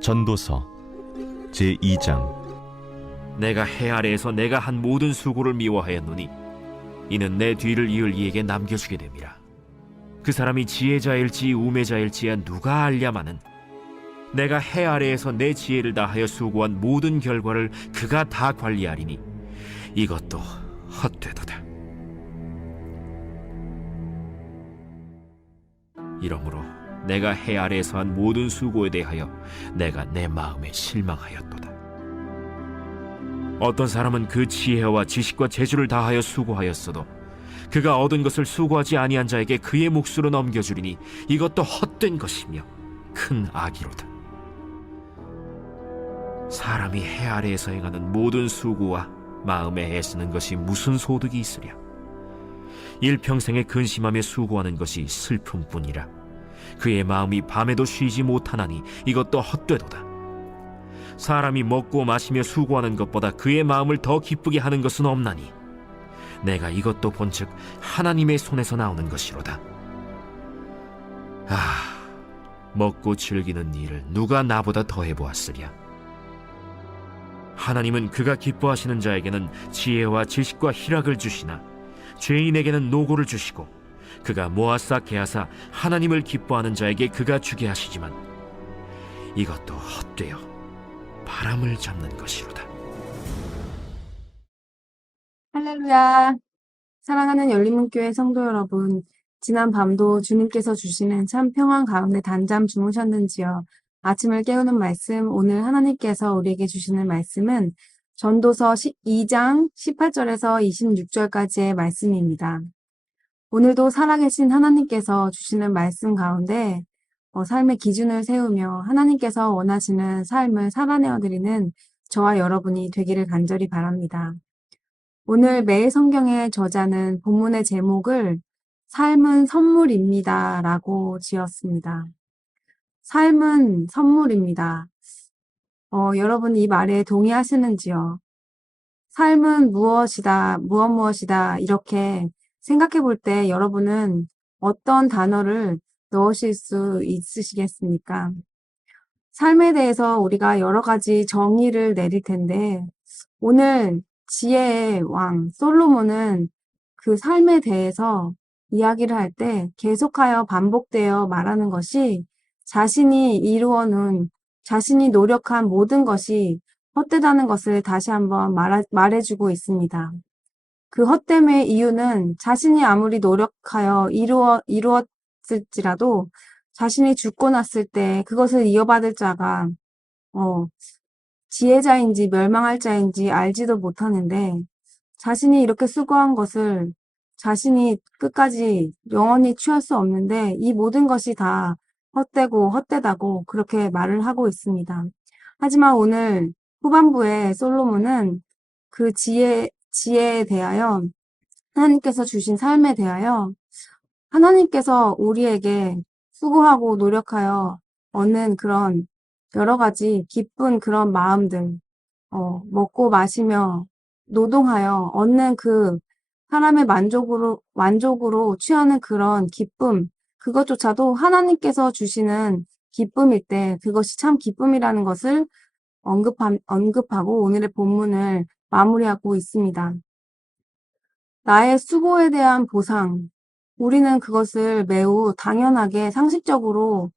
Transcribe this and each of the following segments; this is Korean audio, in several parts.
전도서 제2장. 내가 해 아래에서 내가 한 모든 수고를 미워하였노니 이는 내 뒤를 이을 이에게 남겨주게 됨이라. 그 사람이 지혜자일지 우매자일지야 누가 알랴마는 내가 해 아래에서 내 지혜를 다하여 수고한 모든 결과를 그가 다 관리하리니 이것도 헛되도다. 이러므로 내가 해 아래에서 한 모든 수고에 대하여 내가 내 마음에 실망하였도다. 어떤 사람은 그 지혜와 지식과 재주를 다하여 수고하였어도 그가 얻은 것을 수고하지 아니한 자에게 그의 몫으로 넘겨주리니 이것도 헛된 것이며 큰 악이로다. 사람이 해 아래에서 행하는 모든 수고와 마음에 애쓰는 것이 무슨 소득이 있으랴. 일평생에 근심하며 수고하는 것이 슬픔뿐이라. 그의 마음이 밤에도 쉬지 못하나니 이것도 헛되도다. 사람이 먹고 마시며 수고하는 것보다 그의 마음을 더 기쁘게 하는 것은 없나니 내가 이것도 본즉 하나님의 손에서 나오는 것이로다. 먹고 즐기는 일을 누가 나보다 더 해보았으랴. 하나님은 그가 기뻐하시는 자에게는 지혜와 지식과 희락을 주시나 죄인에게는 노고를 주시고 그가 모아 쌓게 하사 하나님을 기뻐하는 자에게 그가 주게 하시지만 이것도 헛되어 바람을 잡는 것이로다. 할렐루야. 사랑하는 열린문교회 성도 여러분, 지난 밤도 주님께서 주시는 참 평안 가운데 단잠 주무셨는지요? 아침을 깨우는 말씀, 오늘 하나님께서 우리에게 주시는 말씀은 전도서 2장 18절에서 26절까지의 말씀입니다. 오늘도 살아계신 하나님께서 주시는 말씀 가운데 삶의 기준을 세우며 하나님께서 원하시는 삶을 살아내어드리는 저와 여러분이 되기를 간절히 바랍니다. 오늘 매일 성경의 저자는 본문의 제목을 삶은 선물입니다 라고 지었습니다. 삶은 선물입니다. 여러분 이 말에 동의하시는지요? 삶은 무엇이다, 무엇이다 이렇게 생각해 볼 때 여러분은 어떤 단어를 넣으실 수 있으시겠습니까? 삶에 대해서 우리가 여러 가지 정의를 내릴 텐데 오늘 지혜의 왕 솔로몬은 그 삶에 대해서 이야기를 할 때 계속하여 반복되어 말하는 것이 자신이 이루어놓은, 자신이 노력한 모든 것이 헛되다는 것을 다시 한번 말해주고 있습니다. 그 헛됨의 이유는 자신이 아무리 노력하여 이루었을지라도 자신이 죽고 났을 때 그것을 이어받을 자가 지혜자인지 멸망할 자인지 알지도 못하는데 자신이 이렇게 수고한 것을 자신이 끝까지 영원히 취할 수 없는데 이 모든 것이 다 헛되고 헛되다고 그렇게 말을 하고 있습니다. 하지만 오늘 후반부에 솔로몬은 그 지혜에 대하여 하나님께서 주신 삶에 대하여 하나님께서 우리에게 수고하고 노력하여 얻는 그런 여러 가지 기쁜 그런 마음들, 먹고 마시며 노동하여 얻는 그 사람의 만족으로 취하는 그런 기쁨, 그것조차도 하나님께서 주시는 기쁨일 때 그것이 참 기쁨이라는 것을 언급하고 오늘의 본문을 마무리하고 있습니다. 나의 수고에 대한 보상, 우리는 그것을 매우 당연하게 상식적으로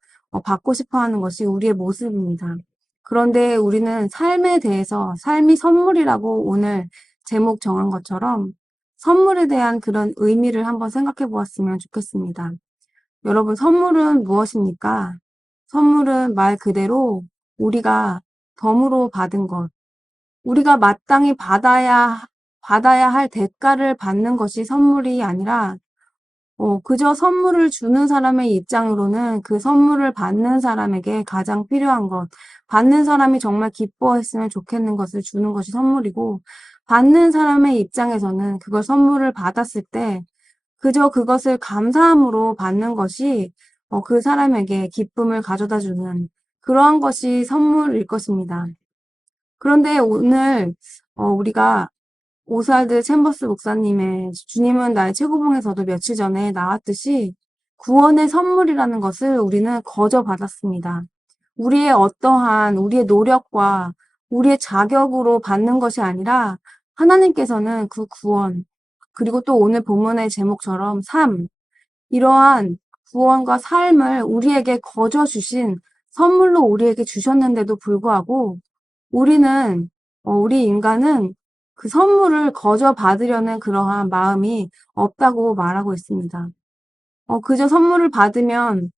받고 싶어 하는 것이 우리의 모습입니다. 그런데 우리는 삶에 대해서 삶이 선물이라고 오늘 제목 정한 것처럼 선물에 대한 그런 의미를 한번 생각해 보았으면 좋겠습니다. 여러분, 선물은 무엇입니까? 선물은 말 그대로 우리가 덤으로 받은 것, 우리가 마땅히 받아야 할 대가를 받는 것이 선물이 아니라 그저 선물을 주는 사람의 입장으로는 그 선물을 받는 사람에게 가장 필요한 것, 받는 사람이 정말 기뻐했으면 좋겠는 것을 주는 것이 선물이고, 받는 사람의 입장에서는 그걸 선물을 받았을 때 그저 그것을 감사함으로 받는 것이 그 사람에게 기쁨을 가져다 주는 그러한 것이 선물일 것입니다. 그런데 오늘 우리가 오스왈드 챔버스 목사님의 주님은 나의 최고봉에서도 며칠 전에 나왔듯이 구원의 선물이라는 것을 우리는 거저 받았습니다. 우리의 어떠한 우리의 노력과 우리의 자격으로 받는 것이 아니라 하나님께서는 그 구원, 그리고 또 오늘 본문의 제목처럼 삶, 이러한 구원과 삶을 우리에게 거저 주신 선물로 우리에게 주셨는데도 불구하고 우리는, 우리 인간은 그 선물을 거저 받으려는 그러한 마음이 없다고 말하고 있습니다. 그저 선물을 받으면,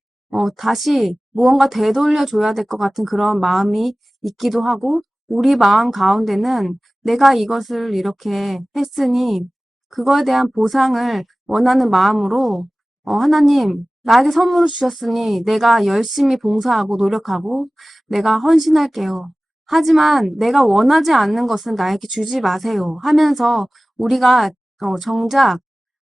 다시 무언가 되돌려 줘야 될 것 같은 그런 마음이 있기도 하고, 우리 마음 가운데는 내가 이것을 이렇게 했으니, 그거에 대한 보상을 원하는 마음으로, 하나님, 나에게 선물을 주셨으니 내가 열심히 봉사하고 노력하고 내가 헌신할게요. 하지만 내가 원하지 않는 것은 나에게 주지 마세요. 하면서 우리가 정작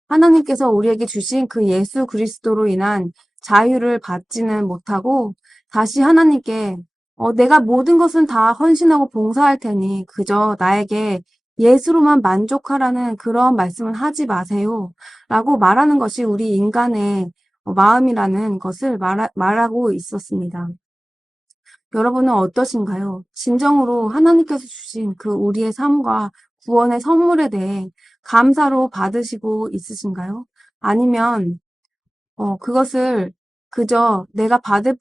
하나님께서 우리에게 주신 그 예수 그리스도로 인한 자유를 받지는 못하고 다시 하나님께 내가 모든 것은 다 헌신하고 봉사할 테니 그저 나에게 예수로만 만족하라는 그런 말씀은 하지 마세요. 라고 말하는 것이 우리 인간의 마음이라는 것을 말하고 있었습니다. 여러분은 어떠신가요? 진정으로 하나님께서 주신 그 우리의 삶과 구원의 선물에 대해 감사로 받으시고 있으신가요? 아니면 그것을 그저 내가 받을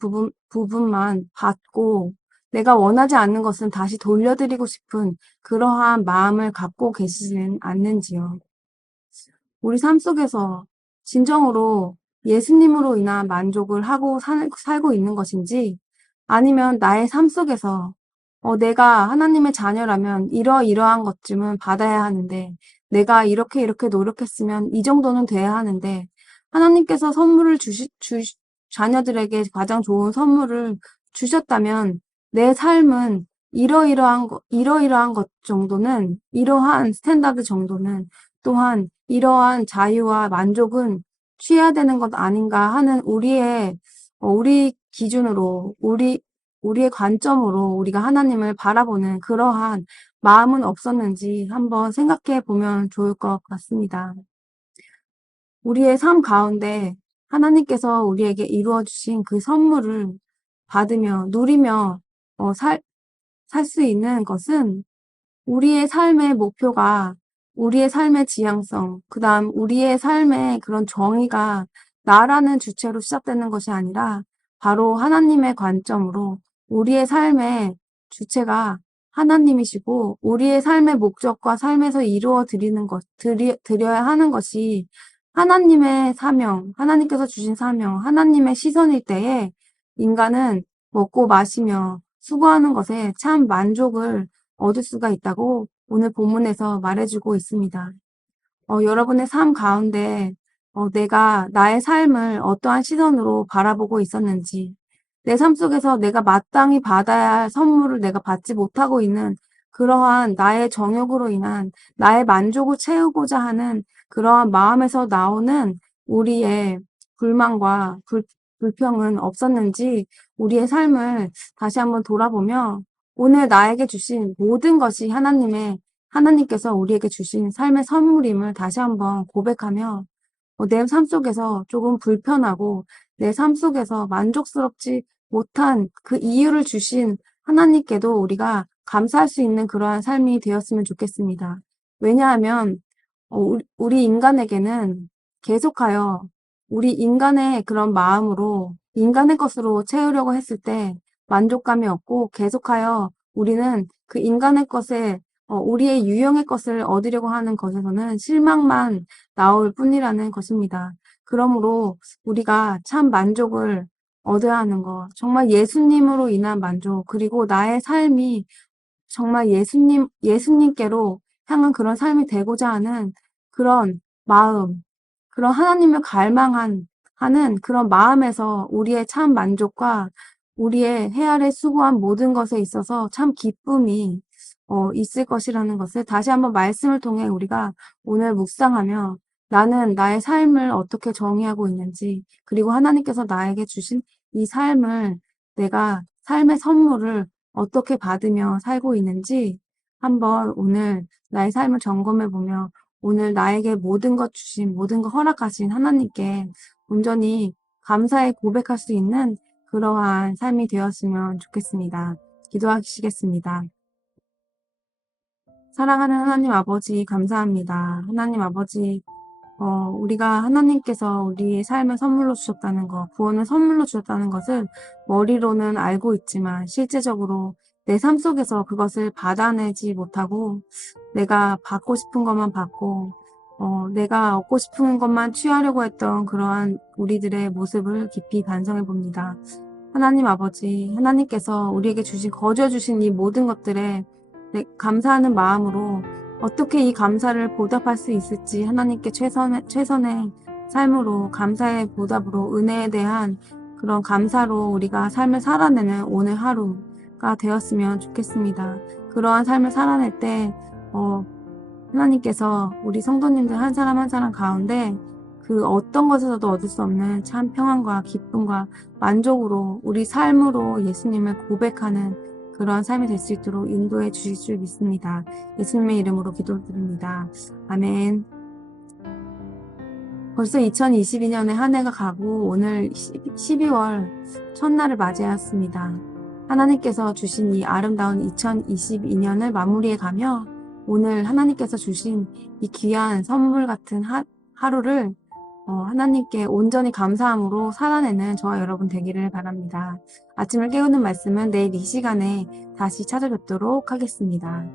부분만 받고 내가 원하지 않는 것은 다시 돌려드리고 싶은 그러한 마음을 갖고 계시지는 않는지요? 우리 삶 속에서 진정으로 예수님으로 인한 만족을 하고 살고 있는 것인지, 아니면 나의 삶 속에서 내가 하나님의 자녀라면 이러이러한 것쯤은 받아야 하는데, 내가 이렇게 노력했으면 이 정도는 돼야 하는데, 하나님께서 선물을 자녀들에게 가장 좋은 선물을 주셨다면, 내 삶은 이러이러한 것 정도는, 이러한 스탠다드 정도는, 또한 이러한 자유와 만족은 취해야 되는 것 아닌가 하는 우리 기준으로, 우리의 관점으로 우리가 하나님을 바라보는 그러한 마음은 없었는지 한번 생각해 보면 좋을 것 같습니다. 우리의 삶 가운데 하나님께서 우리에게 이루어 주신 그 선물을 받으며 누리며 살 수 있는 것은 우리의 삶의 목표가 우리의 삶의 지향성, 그다음 우리의 삶의 그런 정의가 나라는 주체로 시작되는 것이 아니라 바로 하나님의 관점으로 우리의 삶의 주체가 하나님이시고 우리의 삶의 목적과 삶에서 이루어 드려야 하는 것이 하나님의 사명, 하나님께서 주신 사명, 하나님의 시선일 때에 인간은 먹고 마시며 수고하는 것에 참 만족을 얻을 수가 있다고 오늘 본문에서 말해주고 있습니다. 여러분의 삶 가운데 내가 나의 삶을 어떠한 시선으로 바라보고 있었는지, 내 삶 속에서 내가 마땅히 받아야 할 선물을 내가 받지 못하고 있는 그러한 나의 정욕으로 인한 나의 만족을 채우고자 하는 그러한 마음에서 나오는 우리의 불만과 불평은 없었는지 우리의 삶을 다시 한번 돌아보며 오늘 나에게 주신 모든 것이 하나님께서 우리에게 주신 삶의 선물임을 다시 한번 고백하며 내 삶 속에서 조금 불편하고 내 삶 속에서 만족스럽지 못한 그 이유를 주신 하나님께도 우리가 감사할 수 있는 그러한 삶이 되었으면 좋겠습니다. 왜냐하면 우리 인간에게는 계속하여 우리 인간의 그런 마음으로 인간의 것으로 채우려고 했을 때 만족감이 없고 계속하여 우리는 그 인간의 것에 우리의 유형의 것을 얻으려고 하는 것에서는 실망만 나올 뿐이라는 것입니다. 그러므로 우리가 참 만족을 얻어야 하는 것, 정말 예수님으로 인한 만족, 그리고 나의 삶이 정말 예수님께로 향한 그런 삶이 되고자 하는 그런 마음, 그런 하나님을 하는 그런 마음에서 우리의 참 만족과 우리의 헤아려 수고한 모든 것에 있어서 참 기쁨이 있을 것이라는 것을 다시 한번 말씀을 통해 우리가 오늘 묵상하며 나는 나의 삶을 어떻게 정의하고 있는지, 그리고 하나님께서 나에게 주신 이 삶을 내가 삶의 선물을 어떻게 받으며 살고 있는지 한번 오늘 나의 삶을 점검해 보며 오늘 나에게 모든 것 주신, 모든 것 허락하신 하나님께 온전히 감사의 고백할 수 있는 그러한 삶이 되었으면 좋겠습니다. 기도하시겠습니다. 사랑하는 하나님 아버지, 감사합니다. 하나님 아버지, 우리가 하나님께서 우리의 삶을 선물로 주셨다는 것, 구원을 선물로 주셨다는 것을 머리로는 알고 있지만 실제적으로 내 삶 속에서 그것을 받아내지 못하고 내가 받고 싶은 것만 받고 내가 얻고 싶은 것만 취하려고 했던 그러한 우리들의 모습을 깊이 반성해 봅니다. 하나님 아버지, 하나님께서 우리에게 거저 주신 이 모든 것들에 감사하는 마음으로 어떻게 이 감사를 보답할 수 있을지 하나님께 최선의 삶으로 감사의 보답으로 은혜에 대한 그런 감사로 우리가 삶을 살아내는 오늘 하루가 되었으면 좋겠습니다. 그러한 삶을 살아낼 때 하나님께서 우리 성도님들 한 사람 한 사람 가운데 그 어떤 것에서도 얻을 수 없는 참 평안과 기쁨과 만족으로 우리 삶으로 예수님을 고백하는 그런 삶이 될 수 있도록 인도해 주실 줄 믿습니다. 예수님의 이름으로 기도드립니다. 아멘. 벌써 2022년의 한 해가 가고 오늘 12월 첫날을 맞이하였습니다. 하나님께서 주신 이 아름다운 2022년을 마무리해 가며 오늘 하나님께서 주신 이 귀한 선물 같은 하루를 하나님께 온전히 감사함으로 살아내는 저와 여러분 되기를 바랍니다. 아침을 깨우는 말씀은 내일 이 시간에 다시 찾아뵙도록 하겠습니다.